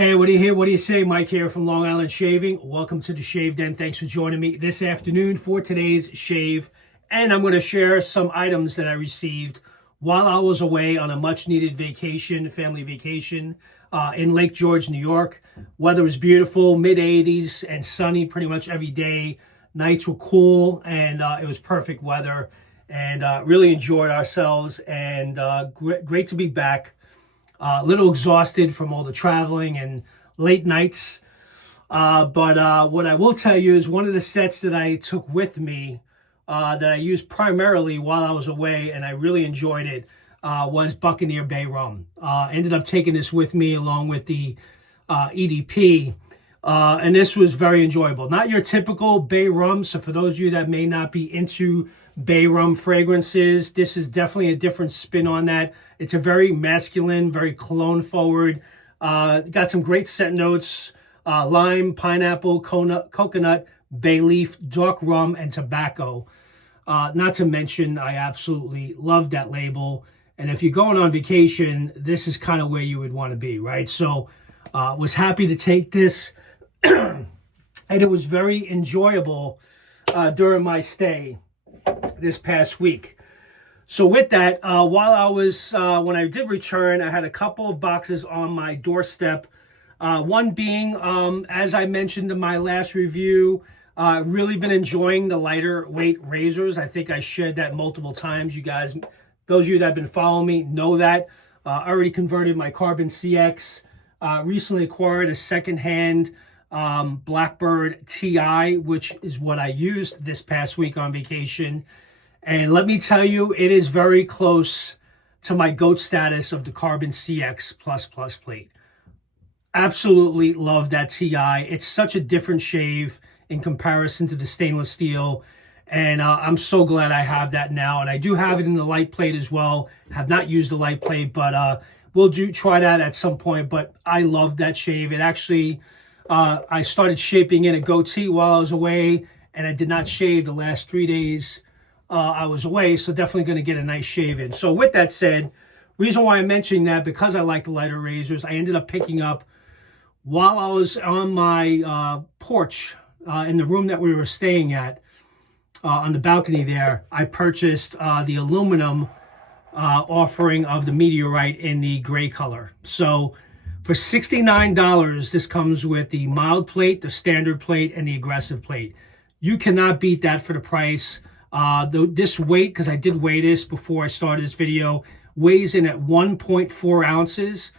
Hey, what do you hear? What do you say? Mike here from Long Island Shaving. Welcome to the Shave Den. Thanks for joining me this afternoon for today's shave. And I'm going to share some items that I received while I was away on a much needed vacation, family vacation in Lake George, New York. Weather was beautiful, mid 80s and sunny pretty much every day. Nights were cool and it was perfect weather, and really enjoyed ourselves, and great to be back. A little exhausted from all the traveling and late nights. But what I will tell you is one of the sets that I took with me that I used primarily while I was away, and I really enjoyed it, was Buccaneer Bay Rum. Ended up taking this with me along with the EDP. And this was very enjoyable. Not your typical Bay Rum. So for those of you that may not be into Bay Rum fragrances, this is definitely a different spin on that. It's a very masculine, very cologne forward. Got some great scent notes: lime, pineapple, coconut, bay leaf, dark rum, and tobacco. Not to mention, I absolutely love that label. And if you're going on vacation, this is kind of where you would want to be, right? So was happy to take this. And it was very enjoyable during my stay this past week. So with that, while I was, when I did return, I had a couple of boxes on my doorstep. One being, as I mentioned in my last review, really been enjoying the lighter weight razors. I think I shared that multiple times. You guys, those of you that have been following me know that. I already converted my Carbon CX. Recently acquired a secondhand Blackbird TI, which is what I used this past week on vacation. And let me tell you, it is very close to my GOAT status of the Carbon CX plus plate. Absolutely love that TI. It's such a different shave in comparison to the stainless steel. And I'm so glad I have that now. And I do have it in the light plate as well. Have not used the light plate, but we'll try that at some point. But I love that shave. It actually, I started shaping in a goatee while I was away, and I did not shave the last 3 days I was away, so definitely going to get a nice shave in. So with that said, reason why I'm mentioning that, because I like the lighter razors, I ended up picking up, while I was on my porch in the room that we were staying at, on the balcony there, I purchased the aluminum offering of the meteorite in the gray color. So for $69, this comes with the mild plate, the standard plate, and the aggressive plate. You cannot beat that for the price. This weight, because I did weigh this before I started this video, weighs in at 1.4 ounces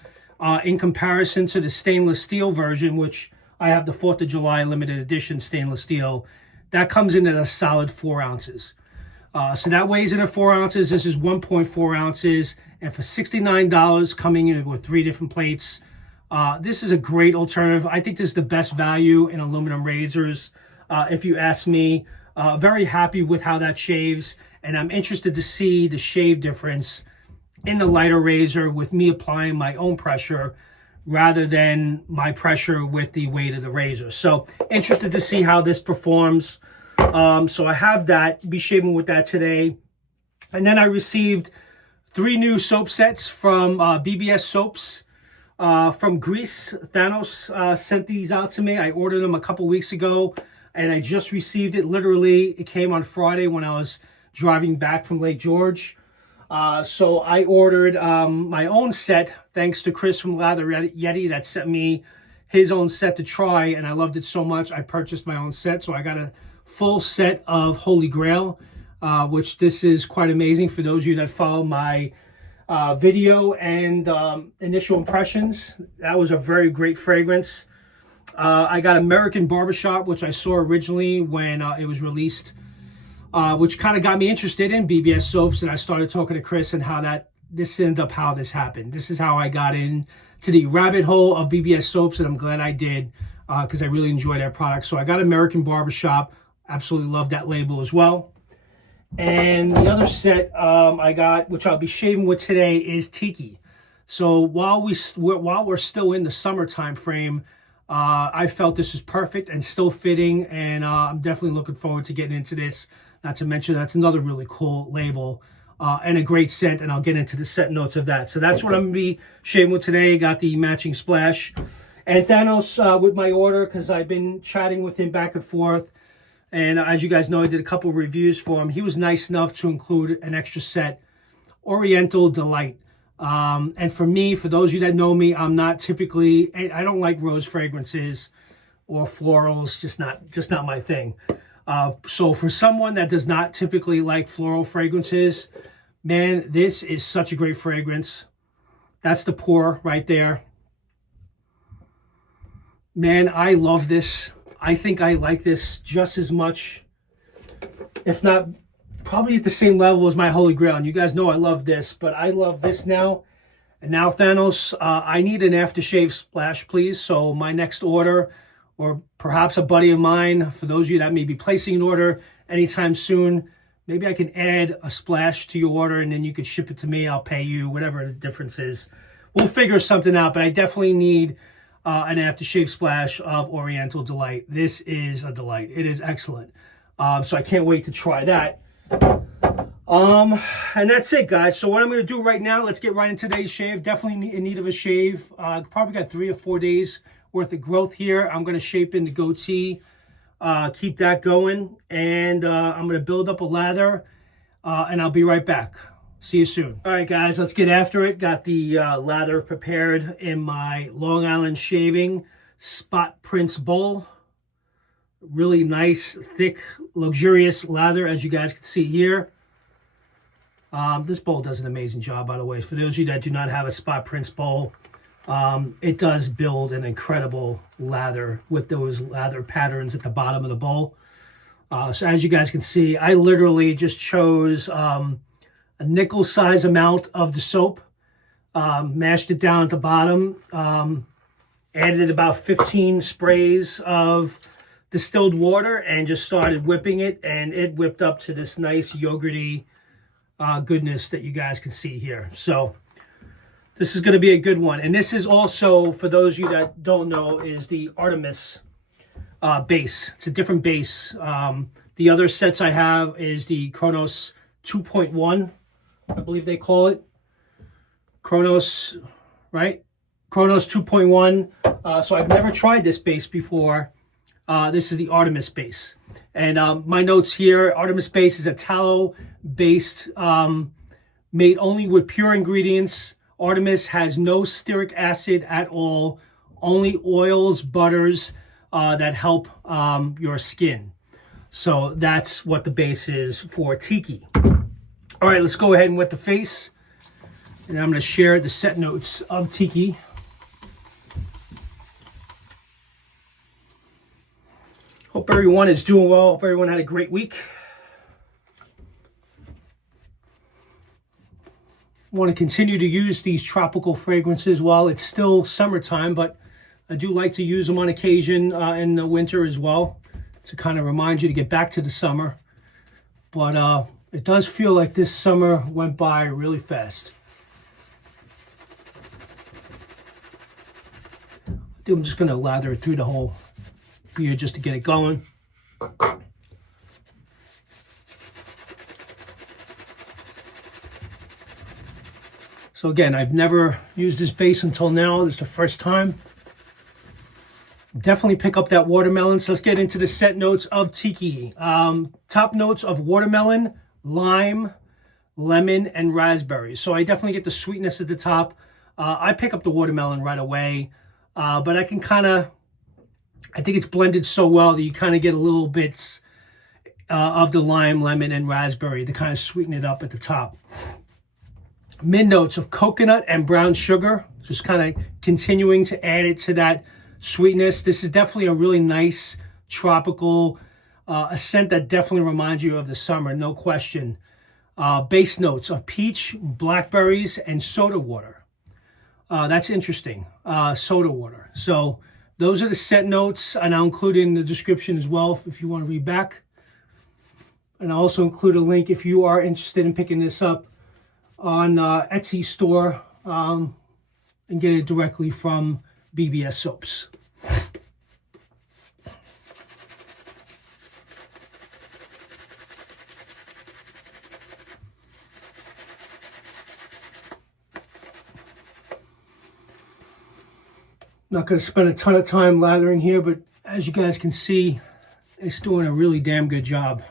in comparison to the stainless steel version, which I have the 4th of July limited edition stainless steel. That comes in at a solid 4 ounces. So that weighs in at 4 ounces. This is 1.4 ounces. And for $69, coming in with 3 different plates, this is a great alternative. I think this is the best value in aluminum razors, if you ask me. Very happy with how that shaves, and I'm interested to see the shave difference in the lighter razor with me applying my own pressure rather than my pressure with the weight of the razor. So interested to see how this performs. So I have that, be shaving with that today. And then I received 3 new soap sets from BBS Soaps from Greece. Thanos sent these out to me. I ordered them a couple weeks ago, and I just received it. Literally, it came on Friday when I was driving back from Lake George. So I ordered my own set, thanks to Chris from Lather Yeti that sent me his own set to try, and I loved it so much I purchased my own set. So I got a full set of Holy Grail, which this is quite amazing for those of you that follow my video and initial impressions. That was a very great fragrance. I got American Barbershop, which I saw originally when it was released, which kind of got me interested in BBS soaps, and I started talking to Chris and how this ended up how this happened. This is how I got into the rabbit hole of BBS soaps, and I'm glad I did, because I really enjoy their products. So I got American Barbershop. Absolutely love that label as well. And the other set I got, which I'll be shaving with today, is TIKI. So while we're still in the summertime frame, I felt this was perfect and still fitting, and I'm definitely looking forward to getting into this. Not to mention, that's another really cool label and a great scent, and I'll get into the scent notes of that. So that's what I'm going to be shaving with today. Got the matching splash. And Thanos with my order, because I've been chatting with him back and forth. And as you guys know, I did a couple of reviews for him. He was nice enough to include an extra set, Oriental Delight. And for me, for those of you that know me, I'm not typically, I don't like rose fragrances or florals, just not my thing. So for someone that does not typically like floral fragrances, man, this is such a great fragrance. That's the pour right there. Man, I love this. I think I like this just as much, if not probably at the same level as my Holy Grail. And you guys know I love this, but I love this now. And now, Thanos, I need an aftershave splash, please. So my next order, or perhaps a buddy of mine, for those of you that may be placing an order anytime soon, maybe I can add a splash to your order and then you can ship it to me. I'll pay you, whatever the difference is. We'll figure something out, but I definitely need an aftershave splash of Oriental Delight. This is a delight. It is excellent. So I can't wait to try that. And that's it, guys. So what I'm going to do right now, let's get right into today's shave. Definitely in need of a shave. Probably got 3 or 4 days worth of growth here. I'm going to shape in the goatee, keep that going, and I'm going to build up a lather, and I'll be right back. See you soon. All right, guys, let's get after it. Got the lather prepared in my Long Island Shaving Spot Prince bowl. Really nice, thick, luxurious lather, as you guys can see here. This bowl does an amazing job, by the way. For those of you that do not have a Spot Prince bowl, it does build an incredible lather with those lather patterns at the bottom of the bowl. So as you guys can see, I literally just chose a nickel size amount of the soap, mashed it down at the bottom, added about 15 sprays of distilled water, and just started whipping it, and it whipped up to this nice yogurty goodness that you guys can see here. So this is going to be a good one. And this is also, for those of you that don't know, is the Artemis base. It's a different base. The other sets I have is the Kronos 2.1, I believe they call it. Kronos, right? Kronos 2.1. So I've never tried this base before. This is the Artemis base. And my notes here, Artemis Base is a tallow-based, made only with pure ingredients. Artemis has no stearic acid at all, only oils, butters that help your skin. So that's what the base is for TIKI. All right, let's go ahead and wet the face. And I'm going to share the set notes of TIKI. Hope everyone is doing well. Hope everyone had a great week. I want to continue to use these tropical fragrances while it's still summertime, but I do like to use them on occasion in the winter as well to kind of remind you to get back to the summer. But it does feel like this summer went by really fast. I think I'm just going to lather it through the whole here just to get it going. So again, I've never used this base until now. This is the first time. Definitely pick up that watermelon. So let's get into the set notes of TIKI. Top notes of watermelon, lime, lemon, and raspberry. So I definitely get the sweetness at the top. I pick up the watermelon right away, but I can kind of, I think it's blended so well that you kind of get a little bits of the lime, lemon, and raspberry to kind of sweeten it up at the top. Mid notes of coconut and brown sugar, just kind of continuing to add it to that sweetness. This is definitely a really nice tropical, a scent that definitely reminds you of the summer, no question. Base notes of peach, blackberries, and soda water. That's interesting, soda water. So those are the set notes, and I'll include it in the description as well if you want to read back. And I'll also include a link if you are interested in picking this up on Etsy store and get it directly from BBS soaps. Not going to spend a ton of time lathering here, but as you guys can see, it's doing a really damn good job.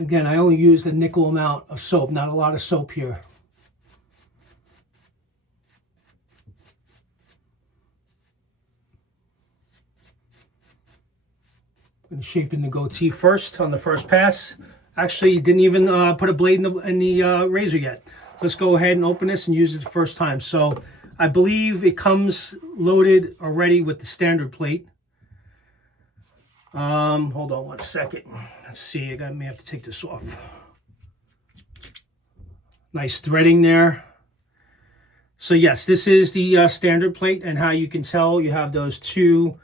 Again, I only used a nickel amount of soap, not a lot of soap here. I'm going to shape in the goatee first on the first pass. Actually, didn't even put a blade in the razor yet. Let's go ahead and open this and use it the first time. So I believe it comes loaded already with the standard plate. Hold on one second. Let's see, I may have to take this off. Nice threading there. So yes, this is the standard plate, and how you can tell, you have those two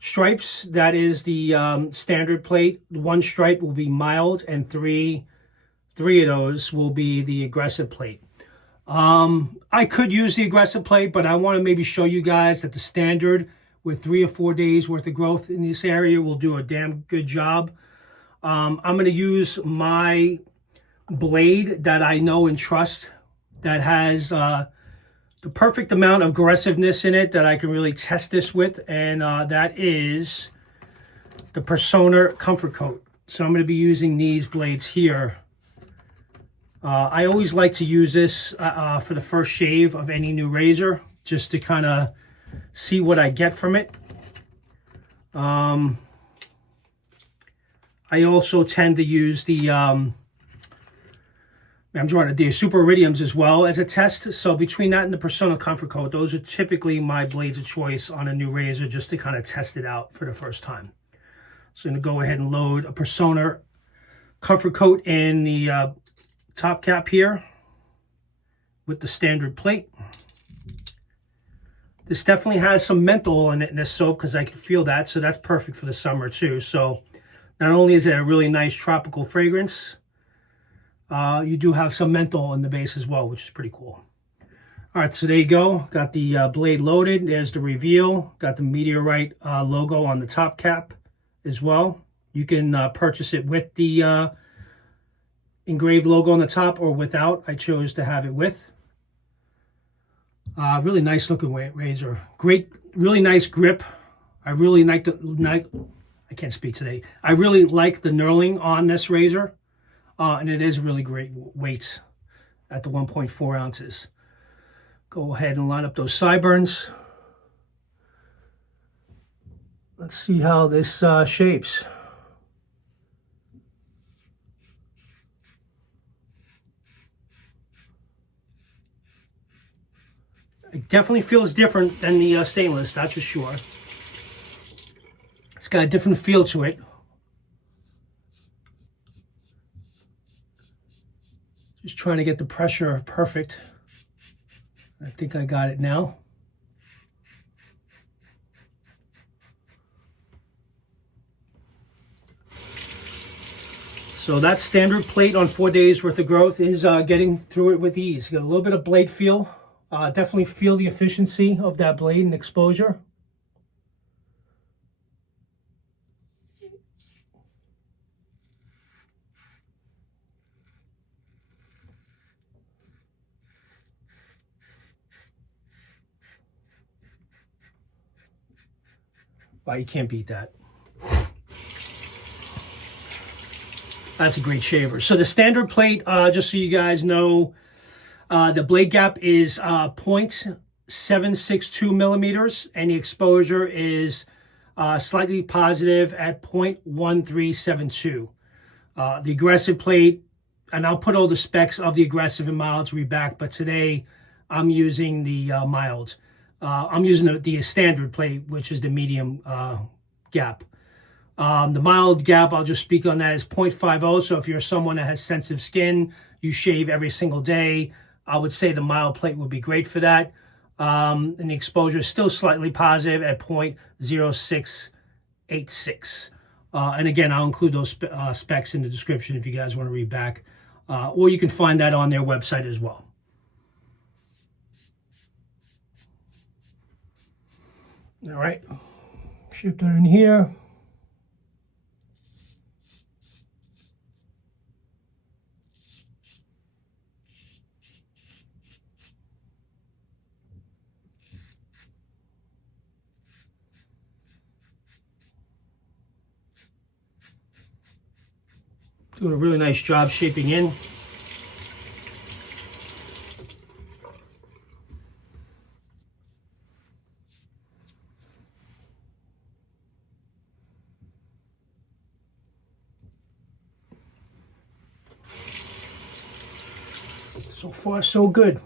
stripes. That is the standard plate. One stripe will be mild, and three of those will be the aggressive plate. I could use the aggressive plate, but I want to maybe show you guys that the standard with 3 or 4 days worth of growth in this area will do a damn good job. I'm going to use my blade that I know and trust, that has the perfect amount of aggressiveness in it that I can really test this with, and that is the Persona Comfort Coat. So I'm going to be using these blades here. I always like to use this for the first shave of any new razor, just to kind of see what I get from it. I also tend to use the I'm drawing the Super Iridiums as well as a test. So between that and the Persona Comfort Coat, those are typically my blades of choice on a new razor, just to kind of test it out for the first time. So I'm going to go ahead and load a Persona Comfort Coat in the top cap here with the standard plate. This definitely has some menthol in it in this soap, because I can feel that, so that's perfect for the summer too. So not only is it a really nice tropical fragrance, you do have some menthol in the base as well, which is pretty cool. All right, so there you go. Got the blade loaded. There's the reveal. Got the meteorite logo on the top cap as well. You can purchase it with the engraved logo on the top or without. I chose to have it with. Really nice looking razor. Great, really nice grip. I really like I can't speak today. I really like the knurling on this razor. And it is really great weight at the 1.4 ounces. Go ahead and line up those sideburns. Let's see how this shapes. It definitely feels different than the stainless, that's for sure. It's got a different feel to it. Just trying to get the pressure perfect. I think I got it now. So that standard plate on 4 days worth of growth is getting through it with ease. Got a little bit of blade feel. Definitely feel the efficiency of that blade and exposure. Wow, you can't beat that. That's a great shaver. So the standard plate, just so you guys know, the blade gap is 0.762 millimeters, and the exposure is slightly positive at 0.1372. The aggressive plate, and I'll put all the specs of the aggressive and mild to read back, but today I'm using the mild. I'm using the standard plate, which is the medium gap. The mild gap, I'll just speak on that, is 0.50. So if you're someone that has sensitive skin, you shave every single day, I would say the mild plate would be great for that. And the exposure is still slightly positive at 0.0686. And again, I'll include those specs in the description if you guys want to read back. Or you can find that on their website as well. All right, ship that in here. Doing a really nice job shaping in. So far, so good.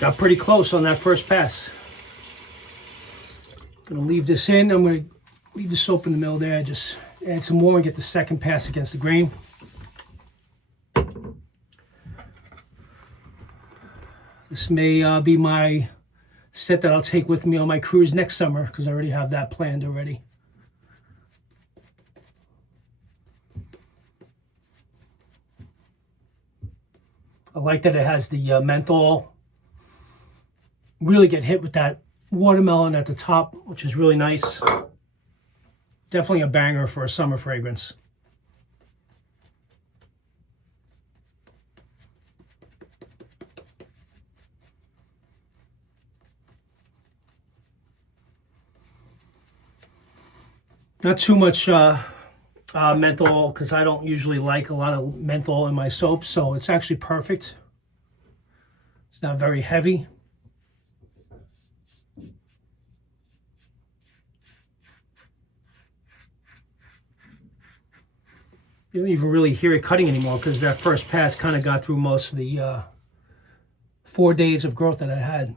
Got pretty close on that first pass. Gonna leave this in. I'm gonna leave the soap in the middle there. Just add some more and get the second pass against the grain. This may be my set that I'll take with me on my cruise next summer because I already have that planned already. I like that it has the menthol. Really get hit with that watermelon at the top, which is really nice. Definitely a banger for a summer fragrance. Not too much menthol because I don't usually like a lot of menthol in my soap, so it's actually perfect. It's not very heavy. You don't even really hear it cutting anymore because that first pass kind of got through most of the 4 days of growth that I had.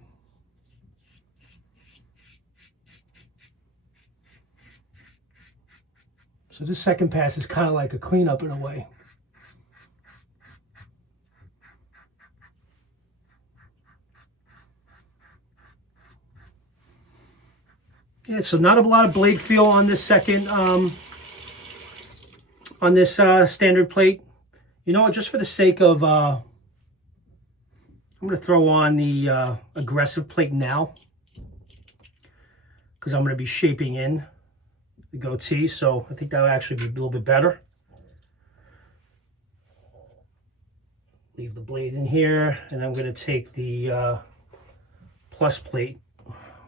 So this second pass is kind of like a cleanup in a way. Yeah, so not a lot of blade feel on this second, on this standard plate. You know what, just for the sake of, I'm going to throw on the aggressive plate now because I'm going to be shaping in the goatee, so I think that'll actually be a little bit better. Leave the blade in here, and I'm going to take the plus plate,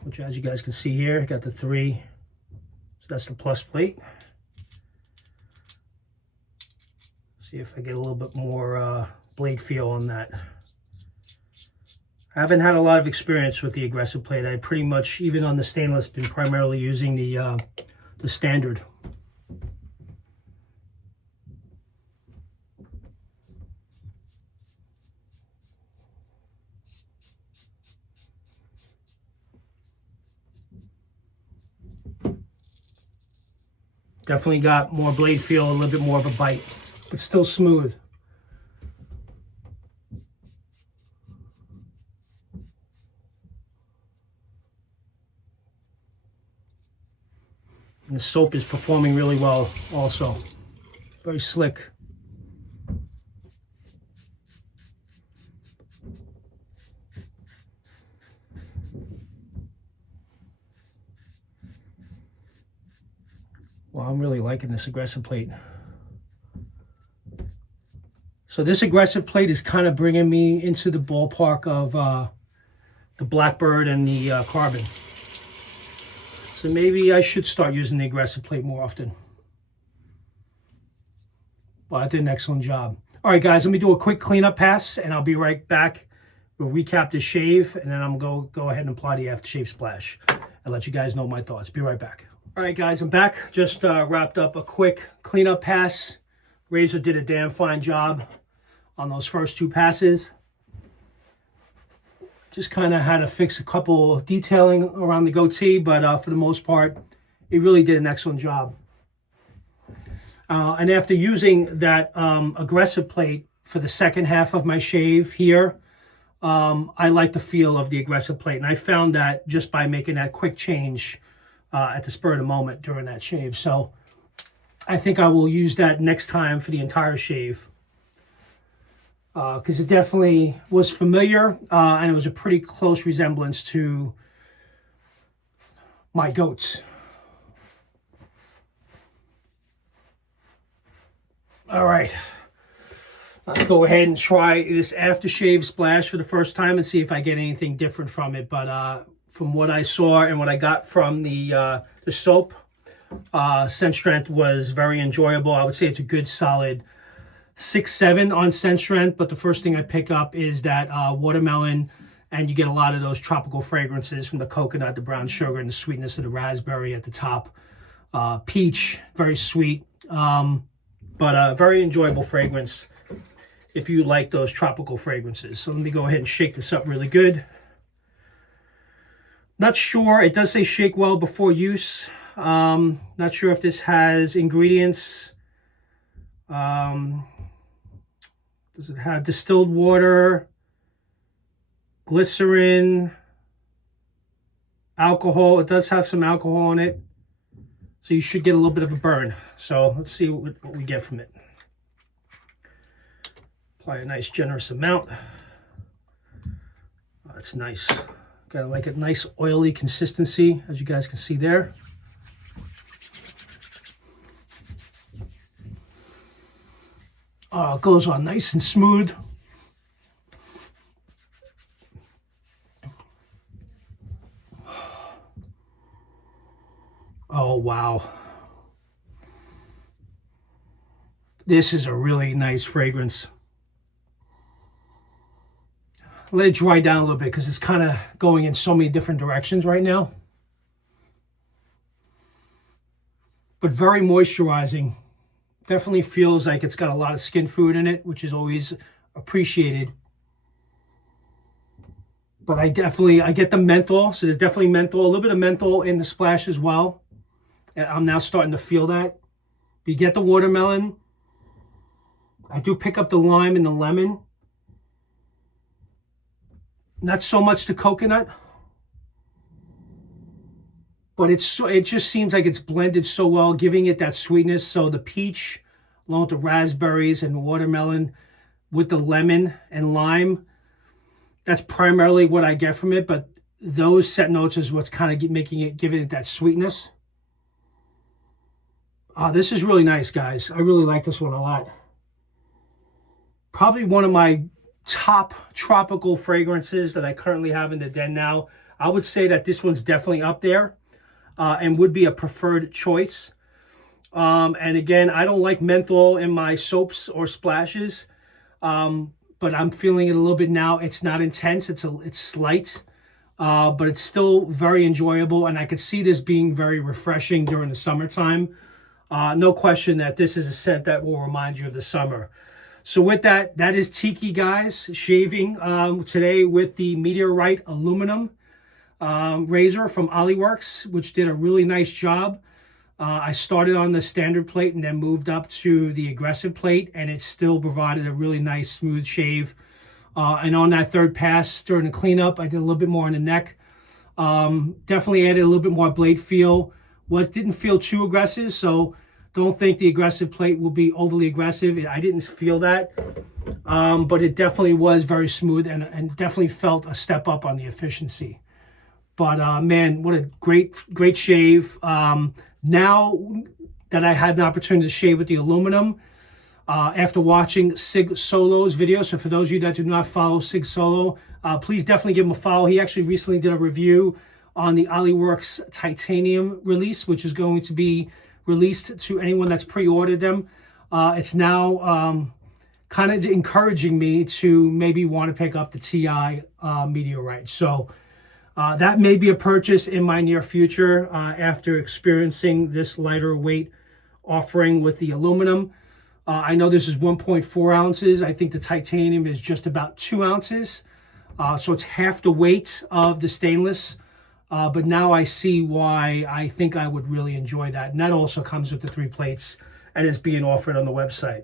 which as you guys can see here, I got the 3, so that's the plus plate. See if I get a little bit more blade feel on that. I haven't had a lot of experience with the aggressive plate. I pretty much, even on the stainless, been primarily using the standard. Definitely got more blade feel, a little bit more of a bite, but still smooth. And the soap is performing really well also. Very slick. Well, I'm really liking this aggressive plate. So this aggressive plate is kind of bringing me into the ballpark of the Blackbird and the Carbon. So maybe I should start using the aggressive plate more often. Well, I did an excellent job. All right, guys, let me do a quick cleanup pass, and I'll be right back. We'll recap the shave, and then I'm going to go ahead and apply the aftershave splash and let you guys know my thoughts. Be right back. All right, guys, I'm back. Just wrapped up a quick cleanup pass. Razor did a damn fine job on those first 2 passes. Just kind of had to fix a couple detailing around the goatee, but for the most part, it really did an excellent job. And after using that aggressive plate for the second half of my shave here, I like the feel of the aggressive plate. And I found that just by making that quick change at the spur of the moment during that shave. So I think I will use that next time for the entire shave. Because it definitely was familiar, and it was a pretty close resemblance to my goats. All right. Let's go ahead and try this aftershave splash for the first time and see if I get anything different from it. But from what I saw and what I got from the soap, scent strength was very enjoyable. I would say it's a good solid 6-7 on scent strength. But the first thing I pick up is that watermelon, and you get a lot of those tropical fragrances from the coconut, the brown sugar, and the sweetness of the raspberry at the top. Peach, very sweet, but very enjoyable fragrance if you like those tropical fragrances. So let me go ahead and shake this up really good. Not sure, it does say shake well before use. Not sure if this has ingredients. Does it have distilled water, glycerin, alcohol? It does have some alcohol in it, so you should get a little bit of a burn. So let's see what we get from it. Apply a nice generous amount. Oh, that's nice. Got like a nice oily consistency, as you guys can see there. Oh, it goes on nice and smooth. Oh, wow. This is a really nice fragrance. Let it dry down a little bit because it's kind of going in so many different directions right now. But very moisturizing. Definitely feels like it's got a lot of skin food in it, which is always appreciated. But I get the menthol, so there's definitely menthol, a little bit of menthol in the splash as well. I'm now starting to feel that. You get the watermelon. I do pick up the lime and the lemon. Not so much the coconut, but it just seems like it's blended so well, giving it that sweetness. So the peach, along with the raspberries and the watermelon, with the lemon and lime, that's primarily what I get from it. But those scent notes is what's kind of giving it that sweetness. This is really nice, guys. I really like this one a lot. Probably one of my top tropical fragrances that I currently have in the den now. I would say that this one's definitely up there and would be a preferred choice. And again, I don't like menthol in my soaps or splashes, but I'm feeling it a little bit now. It's not intense, it's slight, but it's still very enjoyable, and I could see this being very refreshing during the summertime. No question that this is a scent that will remind you of the summer. So with that, that is Tiki, guys, shaving today with the Meteorite-ALUMINUM razor from Oliworks, which did a really nice job. I started on the standard plate and then moved up to the aggressive plate, and it still provided a really nice smooth shave. And on that third pass during the cleanup, I did a little bit more on the neck. Definitely added a little bit more blade feel. Didn't feel too aggressive, so don't think the aggressive plate will be overly aggressive. I didn't feel that, but it definitely was very smooth and definitely felt a step up on the efficiency. But man, what a great shave. Now that I had an opportunity to shave with the aluminum, after watching Sig Solo's video, so for those of you that do not follow Sig Solo, please definitely give him a follow. He actually recently did a review on the Oliworks Titanium release, which is going to be released to anyone that's pre-ordered them. It's now kind of encouraging me to maybe want to pick up the TI Meteorite. So that may be a purchase in my near future after experiencing this lighter weight offering with the aluminum. I know this is 1.4 ounces. I think the titanium is just about 2 ounces. So it's half the weight of the stainless. But now I see why I think I would really enjoy that. And that also comes with the 3 plates and is being offered on the website.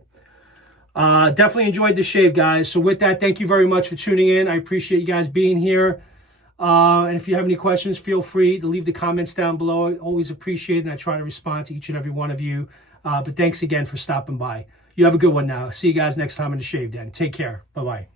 Definitely enjoyed the shave, guys. So with that, thank you very much for tuning in. I appreciate you guys being here. And if you have any questions, feel free to leave the comments down below. I always appreciate it, and I try to respond to each and every one of you. But thanks again for stopping by. You have a good one now. See you guys next time in the Shave Den. Take care. Bye-bye.